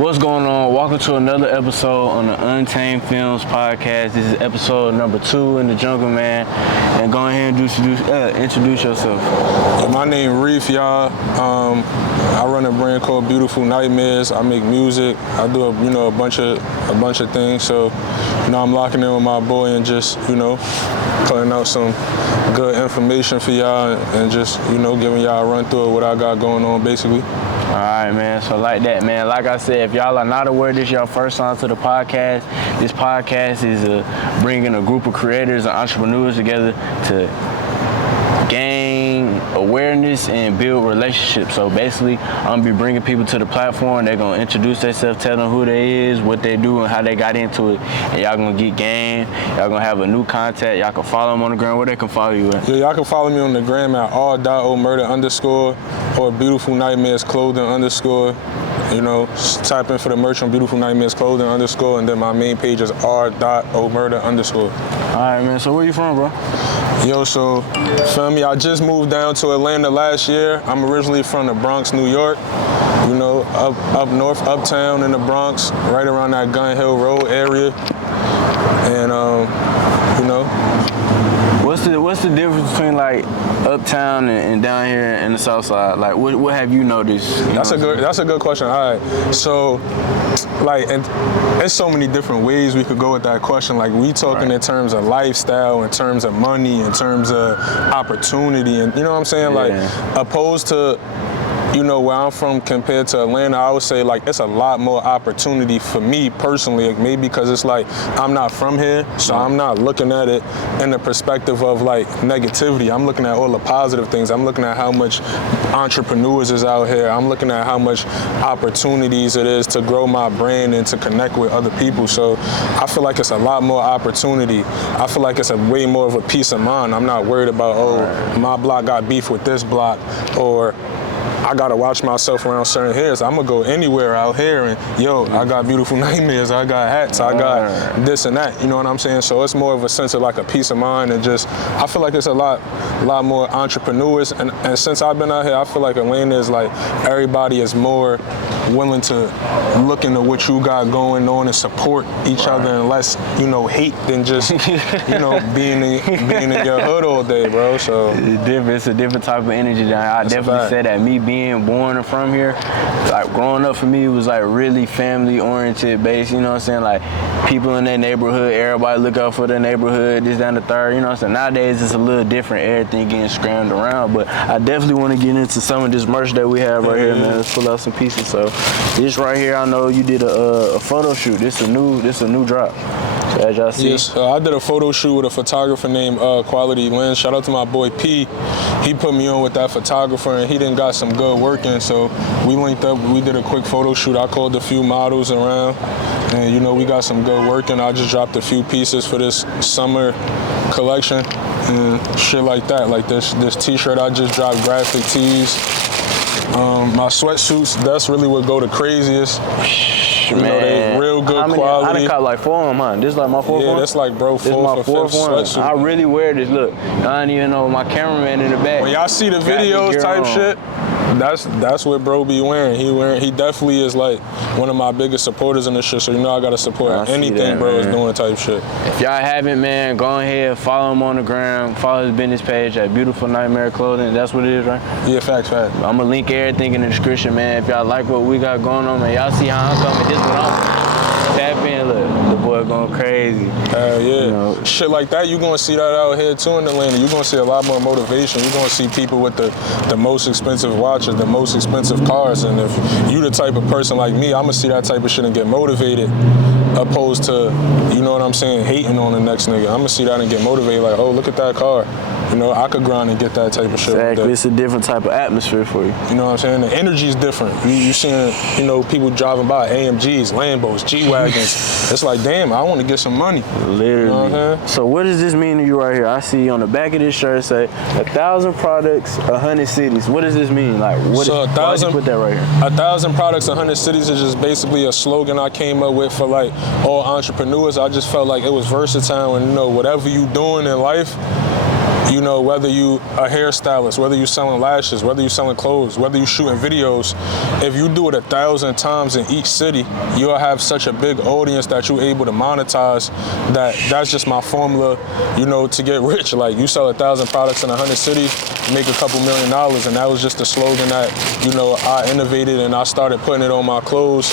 What's going on? Welcome to another episode on the Untamed Films podcast. This is episode number 2 in the jungle, man. And go ahead and introduce yourself. My name Reef, y'all. I run a brand called Beautiful Nightmares. I make music. I do a bunch of things. So, I'm locking in with my boy and just putting out some good information for y'all and just giving y'all a run through of what I got going on, basically. All right, man. So like that, man. Like I said, if y'all are not aware, this is your first time to the podcast. This podcast is bringing a group of creators and entrepreneurs together to gain awareness and build relationships. So basically, I'm gonna be bringing people to the platform. They're gonna introduce themselves, tell them who they is, what they do, and how they got into it. And y'all gonna get game. Y'all gonna have a new contact. Y'all can follow them on the gram. Where they can follow you at? Yeah, y'all can follow me on the gram at all.omerta_ or Beautiful Nightmares Clothing _ type in for the merch on Beautiful Nightmares Clothing _ and then my main page is r.omerta_. All right, man. So where you from, bro? Yo, so, feel me, I just moved down to Atlanta last year. I'm originally from the Bronx, New York. Up north, uptown in the Bronx, right around that Gun Hill Road area. And, What's the difference between like uptown and down here in the south side? Like what have you noticed? That's a good question. All right. So and there's so many different ways we could go with that question. Like we talking in terms of lifestyle, in terms of money, in terms of opportunity, and you know what I'm saying? Yeah. Like opposed to where I'm from compared to Atlanta, I would say like it's a lot more opportunity for me personally, like, maybe because it's like I'm not from here, so I'm not looking at it in the perspective of like negativity. I'm looking at all the positive things. I'm looking at how much entrepreneurs is out here. I'm looking at how much opportunities it is to grow my brand and to connect with other people. So I feel like it's a lot more opportunity. I feel like it's a way more of a peace of mind. I'm not worried about, my block got beef with this block, or I gotta watch myself around certain hairs. I'm gonna go anywhere out here and I got Beautiful Nightmares, I got hats, I got this and that, you know what I'm saying? So it's more of a sense of like a peace of mind and just, I feel like it's a lot more entrepreneurs and since I've been out here, I feel like Atlanta is like, everybody is more willing to look into what you got going on and support each other and less, hate than just, being in your hood all day, bro. So it's a different type of energy down here. I definitely say that. Me being born and from here, like growing up for me was like really family oriented based, you know what I'm saying? Like people in their neighborhood, everybody look out for their neighborhood, this, that, and the third, you know what I'm saying? Nowadays it's a little different, everything getting scrammed around, but I definitely want to get into some of this merch that we have right here, man. Let's pull out some pieces. So this right here, I know you did a photo shoot. This a new drop. So as y'all see. Yes, I did a photo shoot with a photographer named Quality Lens. Shout out to my boy P. He put me on with that photographer and he done got some good work in. So we linked up, we did a quick photo shoot. I called a few models around and we got some good work in. I just dropped a few pieces for this summer collection and shit like that. Like this t-shirt I just dropped, graphic tees. My sweatsuits, that's really what go the craziest. They real good quality. I done caught like 4 on mine. This is like my 4th one? Yeah, that's like bro, 4th or 5th sweatsuit. I really wear this. Look, I don't even know my cameraman in the back. When y'all see the videos type shit, that's what bro be wearing. He definitely is like one of my biggest supporters in this shit. So I gotta support anything bro is doing type shit. If y'all haven't, man, go ahead, follow him on the gram, follow his business page at Beautiful Nightmare Clothing. That's what it is, right? Yeah, facts. I'm gonna link everything in the description, man. If y'all like what we got going on, man, y'all see how I'm coming. This what I'm tap in, look, the boy going crazy. Yeah. Shit like that, you gonna see that out here too in Atlanta. You gonna see a lot more motivation. You gonna see people with the most expensive watches, the most expensive cars. And if you the type of person like me, I'm gonna see that type of shit and get motivated, opposed to, you know what I'm saying, hating on the next nigga. I'm gonna see that and get motivated like, oh, look at that car. I could grind and get that type of shit. Exactly, it's a different type of atmosphere for you. You know what I'm saying? The energy is different. You seeing, people driving by AMGs, Lambos, G-Wagons. It's like, damn, I want to get some money. Literally. You know what I'm saying? So what does this mean to you right here? I see on the back of this shirt say 1,000 products, 100 cities. What does this mean? Like, why'd you put that right here? 1,000 products, 100 cities is just basically a slogan I came up with for like all entrepreneurs. I just felt like it was versatile and whatever you doing in life, You know, whether you a hairstylist, whether you selling lashes, whether you selling clothes, whether you shooting videos, if you do it 1,000 times in each city, you'll have such a big audience that you're able to monetize. That's just my formula, you know, to get rich. Like, you sell 1,000 products in 100 cities, make a couple $1 million, and that was just the slogan that, you know, I innovated and I started putting it on my clothes.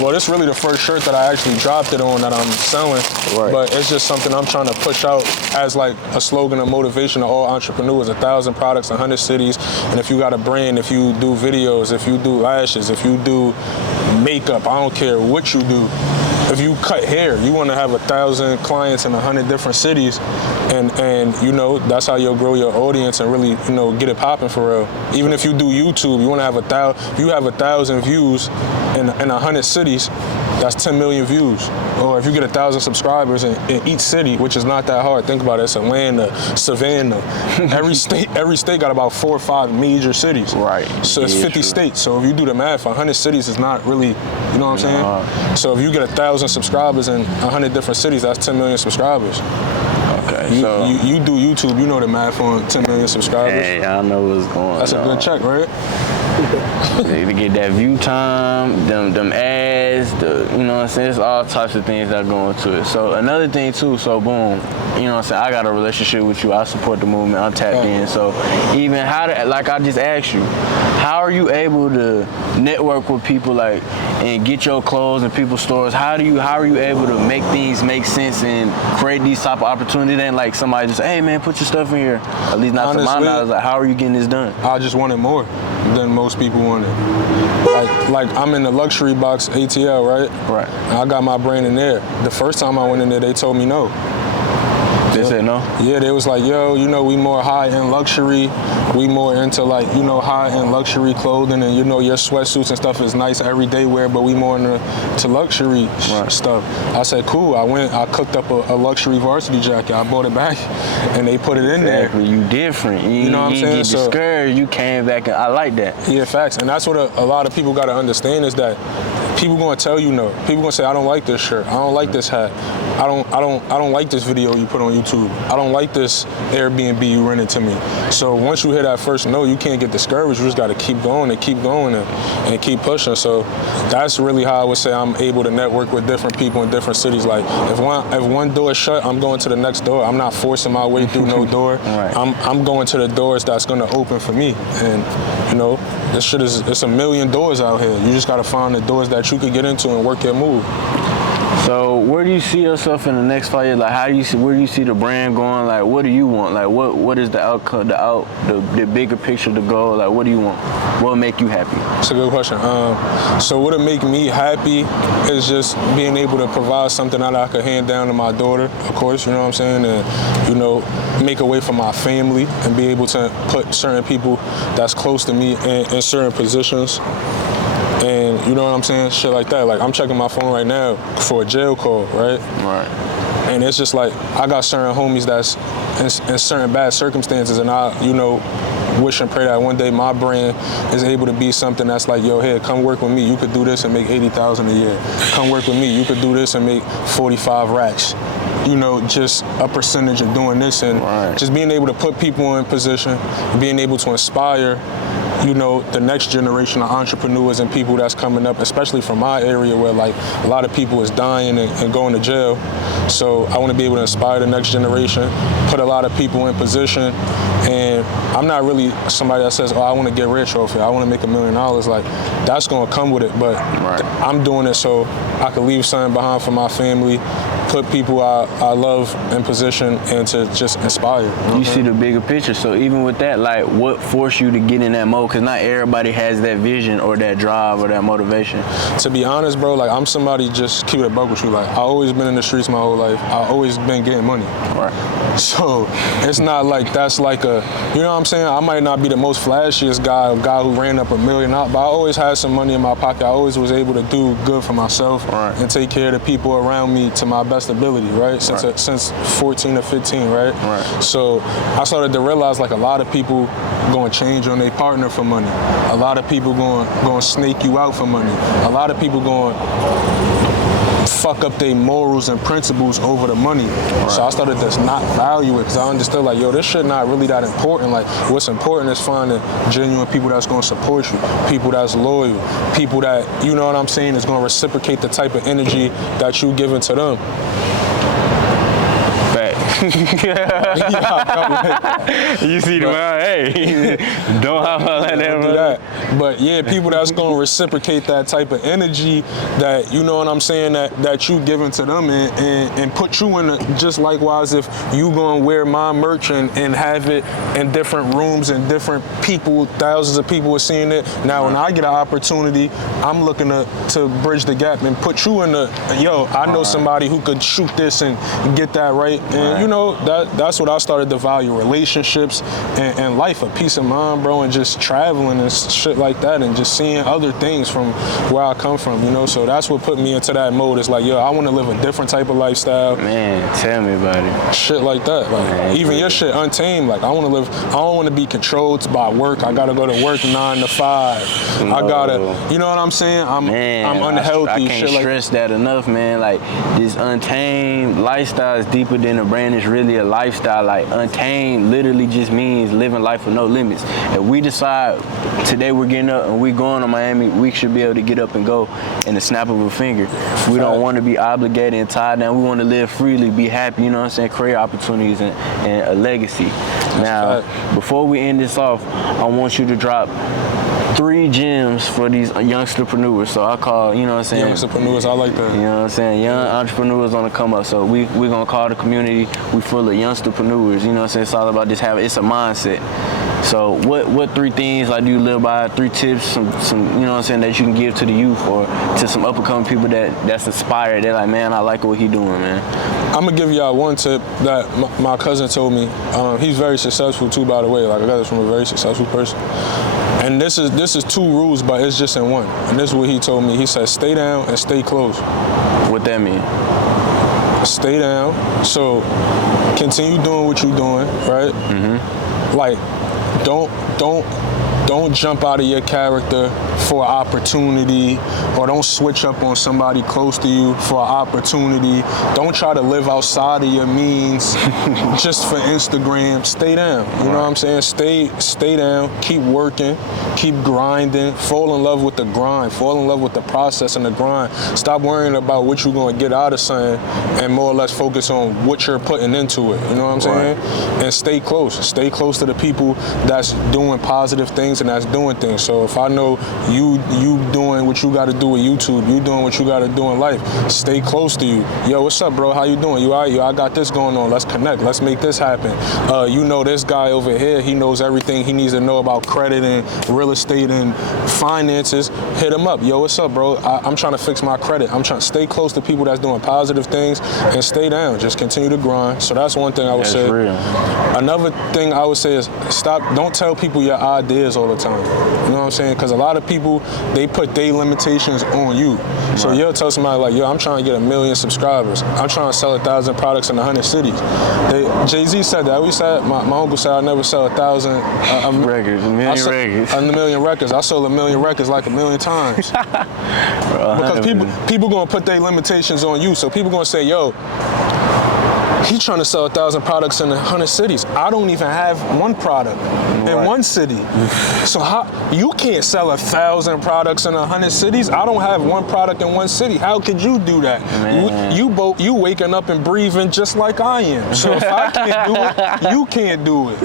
Well, this is really the first shirt that I actually dropped it on that I'm selling, right. But it's just something I'm trying to push out as like a slogan of motivation to all entrepreneurs, 1,000 products, 100 cities, and if you got a brand, if you do videos, if you do lashes, if you do makeup, I don't care what you do. If you cut hair, you want to have 1,000 clients in 100 different cities, and you know, that's how you'll grow your audience and really, you know, get it popping for real. Even if you do YouTube, you want to have 1,000. You have 1,000 views in 100 cities, that's 10 million views. Or if you get 1,000 subscribers in each city, which is not that hard. Think about it. It's Atlanta, Savannah. Every state got about 4 or 5 major cities. Right. So it's 50 states. So if you do the math, 100 cities is not really, you know what I'm saying? So if you get 1,000 subscribers in 100 different cities, that's 10 million subscribers. Okay, You do YouTube, you know the math on 10 million subscribers. Hey, I know what's going on. That's a good check, right? To get that view time, them ads, you know what I'm saying? There's all types of things that go into it. So another thing too, so boom, you know what I'm saying? I got a relationship with you. I support the movement. I'm tapped in. So even like I just asked you, how are you able to network with people like and get your clothes in people's stores? How are you able to make things make sense and create these type of opportunities? And like somebody just, hey man, put your stuff in here. At least not to my knowledge. Like, how are you getting this done? I just wanted more than most people wanted. Like I'm in the luxury box ATL, right? Right. And I got my brand in there. The first time I went in there, they told me no. They said no? Yeah, they was like, yo, you know, we more high-end luxury. We more into like, you know, high-end luxury clothing, and you know, your sweatsuits and stuff is nice everyday wear, but we more into luxury stuff. I said, cool. I cooked up a luxury varsity jacket. I bought it back, and they put it in there. You different. You know what I'm saying? You get discouraged. You came back, and I like that. Yeah, facts. And that's what a lot of people got to understand is that people gonna tell you no. People gonna say, I don't like this shirt. I don't like this hat. I don't like this video you put on YouTube. I don't like this Airbnb you rented to me. So once you hear that first no, you can't get discouraged. You just gotta keep going and keep going and keep pushing. So that's really how I would say I'm able to network with different people in different cities. Like if one door is shut, I'm going to the next door. I'm not forcing my way through no door. Right. I'm going to the doors that's gonna open for me. And you know, this shit it's a million doors out here. You just gotta find the doors that you could get into and work your move. So where do you see yourself in the next 5 years? Like where do you see the brand going? Like what do you want? Like what is the outcome, the bigger picture, the goal? Like what do you want? What would make you happy? That's a good question. So what would make me happy is just being able to provide something that I could hand down to my daughter, of course, you know what I'm saying? And, you know, make a way for my family and be able to put certain people that's close to me in certain positions. And you know what I'm saying? Shit like that. Like I'm checking my phone right now for a jail call, right? Right. And it's just like I got certain homies that's in certain bad circumstances, and I, you know, wish and pray that one day my brand is able to be something that's like, yo, hey, come work with me. You could do this and make 80,000 a year. Come work with me. You could do this and make 45 racks. You know, just a percentage of doing this, and just being able to put people in position, being able to inspire, you know, the next generation of entrepreneurs and people that's coming up, especially from my area where like a lot of people is dying and going to jail. So I want to be able to inspire the next generation, put a lot of people in position. And I'm not really somebody that says, oh, I want to get rich off it. I want to make $1 million. Like that's going to come with it. But I'm doing it so I can leave something behind for my family, put people I love in position, and to just inspire. You see the bigger picture. So even with that, like what forced you to get in that mode? Because not everybody has that vision or that drive or that motivation. To be honest, bro, like I'm somebody, just keep it a buck with you. Like I always been in the streets my whole life. I always been getting money. Right. So it's not like that's like a, you know what I'm saying? I might not be the most flashiest guy, a guy who ran up $1 million, but I always had some money in my pocket. I always was able to do good for myself and take care of the people around me to my best ability, right? Since 14 or 15, right? So I started to realize like a lot of people going to change on their partner for money. A lot of people going to snake you out for money. A lot of people going fuck up their morals and principles over the money. Right. So I started to not value it because I understood like, yo, this shit not really that important. Like, what's important is finding genuine people that's gonna support you, people that's loyal, people that, you know what I'm saying, is gonna reciprocate the type of energy that you giving to them. You see the man, hey, don't have all that. Do that. But yeah, people that's gonna reciprocate that type of energy that, you know what I'm saying, that you giving to them and put you in just likewise if you gonna wear my merch and have it in different rooms and different people, thousands of people are seeing it. Now when I get an opportunity, I'm looking to bridge the gap and put you in I know somebody who could shoot this and get that right. And you know, that's what I started to value, relationships and life, a peace of mind, bro, and just traveling and shit like that and just seeing other things from where I come from, you know? So that's what put me into that mode. It's like, yo, I want to live a different type of lifestyle. Man, tell me about it. Shit like that. Like, man, even your shit, Untamed, like, I don't want to be controlled by work. I got to go to work 9 to 5. No. I got to, you know what I'm saying? I'm unhealthy. I can't stress that enough, man. Like, this Untamed lifestyle is deeper than a brand. It's really a lifestyle. Like, Untamed literally just means living life with no limits. If we decide today we're getting up and we going to Miami, we should be able to get up and go in the snap of a finger. We don't want to be obligated and tied down. We want to live freely, be happy, you know what I'm saying, create opportunities and a legacy. Now, before we end this off, I want you to drop 3 gems for these youngsterpreneurs. So I call, you know what I'm saying? Youngsterpreneurs, I like that. You know what I'm saying? Young entrepreneurs on the come up. So we're going to call the community, we full of youngsterpreneurs. You know what I'm saying? It's all about just it's a mindset. So what 3 things like do you live by, 3 tips, some you know what I'm saying, that you can give to the youth or to some up and coming people that's inspired. They're like, man, I like what he doing, man. I'm gonna give y'all one tip that my cousin told me. He's very successful too, by the way. Like, I got this from a very successful person. And this is 2 rules, but it's just in one. And this is what he told me. He said, stay down and stay close. What that mean? Stay down. So continue doing what you're doing, right? Mm-hmm. Like, don't jump out of your character for an opportunity, or don't switch up on somebody close to you for an opportunity. Don't try to live outside of your means just for Instagram. Stay down. You know what I'm saying? Stay down. Keep working. Keep grinding. Fall in love with the grind. Fall in love with the process and the grind. Stop worrying about what you're going to get out of something and more or less focus on what you're putting into it. You know what I'm saying? And stay close. Stay close to the people that's doing positive things and that's doing things. So if I know you doing what you got to do with YouTube, you doing what you got to do in life, stay close to you. Yo, what's up, bro? How you doing? You all right? Yo, I got this going on. Let's connect. Let's make this happen. You know this guy over here, he knows everything he needs to know about credit and real estate and finances. Hit him up. Yo, what's up, bro? I'm trying to fix my credit. I'm trying to stay close to people that's doing positive things and stay down. Just continue to grind. So that's one thing I would say. Real. Another thing I would say is don't tell people your ideas all the time. You know what I'm saying? Because a lot of people, they put their limitations on you. So you'll tell somebody like, yo, I'm trying to get 1 million subscribers. I'm trying to sell 1,000 products in 100 cities. Jay-Z said that. We said, my uncle said I never sell 1,000 records, 1 million records. 1 million records. I sold 1 million records like 1 million times. Bro, because people gonna put their limitations on you. So people gonna say, yo, he's trying to sell 1,000 products in 100 cities. I don't even have 1 product in 1 city. So how you can't sell 1,000 products in 100 cities? I don't have 1 product in 1 city. How could you do that? You waking up and breathing just like I am. So if I can't do it, you can't do it.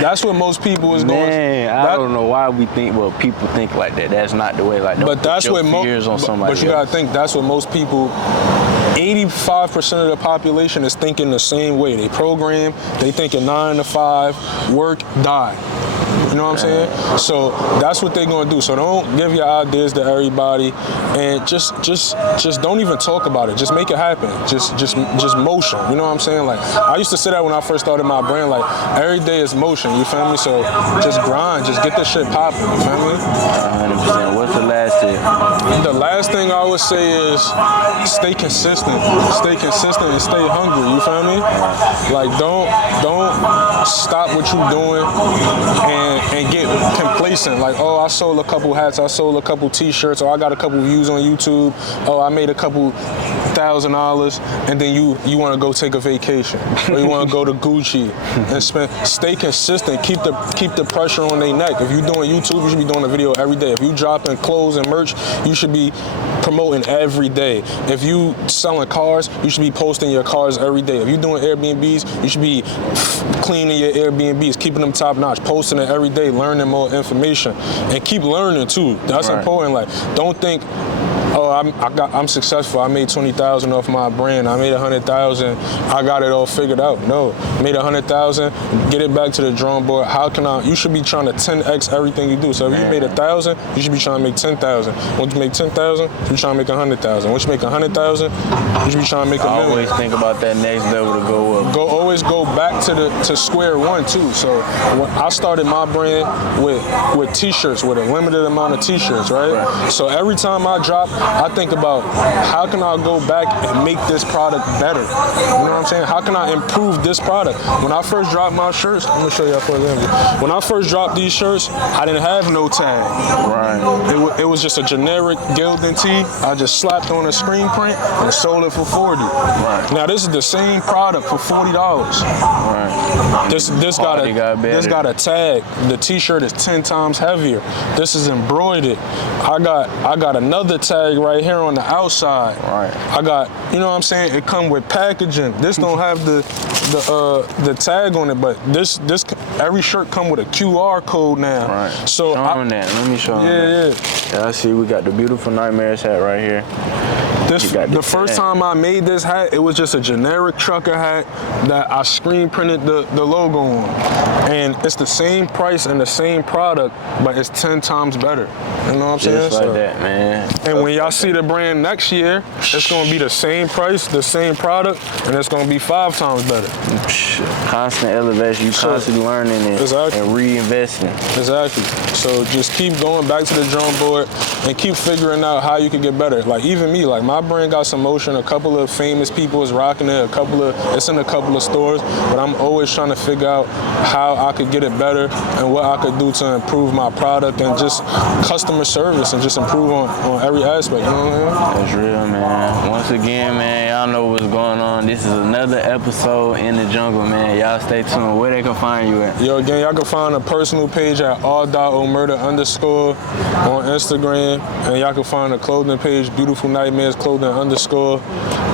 That's what most people is doing. I don't know why people think like that. That's not the way. Like, but that's what But you gotta think that's what most people. 85% of the population is thinking the same way. They program. They thinking 9 to 5, work, die. You know what I'm saying? So that's what they're gonna do. So don't give your ideas to everybody, and just don't even talk about it. Just make it happen. Just motion. You know what I'm saying? Like, I used to say that when I first started my brand. Like, every day is motion. You feel me? So just grind. Just get this shit popping. You feel me? 100%. What's the last tip? The last thing I would say is stay consistent. Stay consistent and stay hungry. You feel me? Like, don't stop what you're doing and and get complacent. Like, oh, I sold a couple hats, I sold a couple t-shirts, or I got a couple views on YouTube. Oh, I made a couple $1,000, and then you want to go take a vacation, or you want to go to Gucci and stay consistent. Keep the pressure on their neck. If you're doing YouTube, you should be doing a video every day. If you dropping clothes and merch, you should be promoting every day. If you selling cars, you should be posting your cars every day. If you're doing Airbnbs, you should be cleaning your Airbnbs, keeping them top notch, posting it every day, learning more information, and keep learning too. That's important. Like, don't think, oh, I'm successful. I made 20,000 off my brand. I made 100,000. I got it all figured out. No, made 100,000. Get it back to the drawing board. How can I? You should be trying to 10x everything you do. So if you made 1,000, you should be trying to make 10,000. Once you make 10,000, you should try to make 100,000. Once you make 100,000, you should be trying to make $1 million. Always think about that next level to go up. Always go back to square one too. So when I started my brand with t-shirts, with a limited amount of t-shirts, right? So every time I drop, I think about how can I go back and make this product better. You know what I'm saying? How can I improve this product? When I first dropped my shirts, I'm gonna show y'all for example. When I first dropped these shirts, I didn't have no tag. Right. It was just a generic Gildan tee. I just slapped on a screen print and sold it for $40. Right. Now this is the same product for $40. Right. This got a tag. The t-shirt is 10 times heavier. This is embroidered. I got another tag right here on the outside. Right. I got, you know what I'm saying? It come with packaging. This don't have the tag on it, but this every shirt come with a QR code now. Right. So let me show them. Yeah. I see we got the beautiful Nightmares hat right here. The first time I made this hat, it was just a generic trucker hat that I screen printed the logo on. And it's the same price and the same product, but it's 10 times better. You know what I'm saying? Just like that, man. And when y'all see the brand next year, it's gonna be the same price, the same product, and it's gonna be 5 times better. Constant elevation, you constantly learning and reinvesting. Exactly. So just keep going back to the drawing board and keep figuring out how you can get better. Like even me, like my brand got some motion. A couple of famous people is rocking it. It's in a couple of stores, but I'm always trying to figure out how I could get it better and what I could do to improve my product and just customer service and just improve on every aspect. You know what I mean? That's real, man. Once again, man, y'all know what's going on. This is another episode in the jungle, man. Y'all stay tuned. Where they can find you at? Yo, again, y'all can find a personal page at all.omerta_ on Instagram, and y'all can find a clothing page, Beautiful Nightmares Clothing _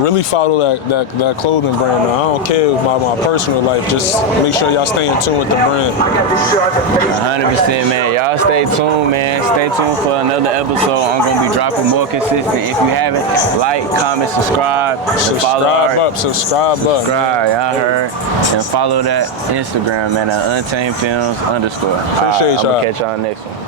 Really follow that clothing brand. Now, I don't care about my personal life. Just make sure y'all stay in tune with the brand. 100%, man. Y'all stay tuned, man. Stay tuned for another episode. I'm gonna be dropping more consistent. If you haven't, like, comment, subscribe, Subscribe up. Y'all heard, and follow that Instagram, man. At @untamedfilms_. Appreciate y'all. I'll catch y'all next one.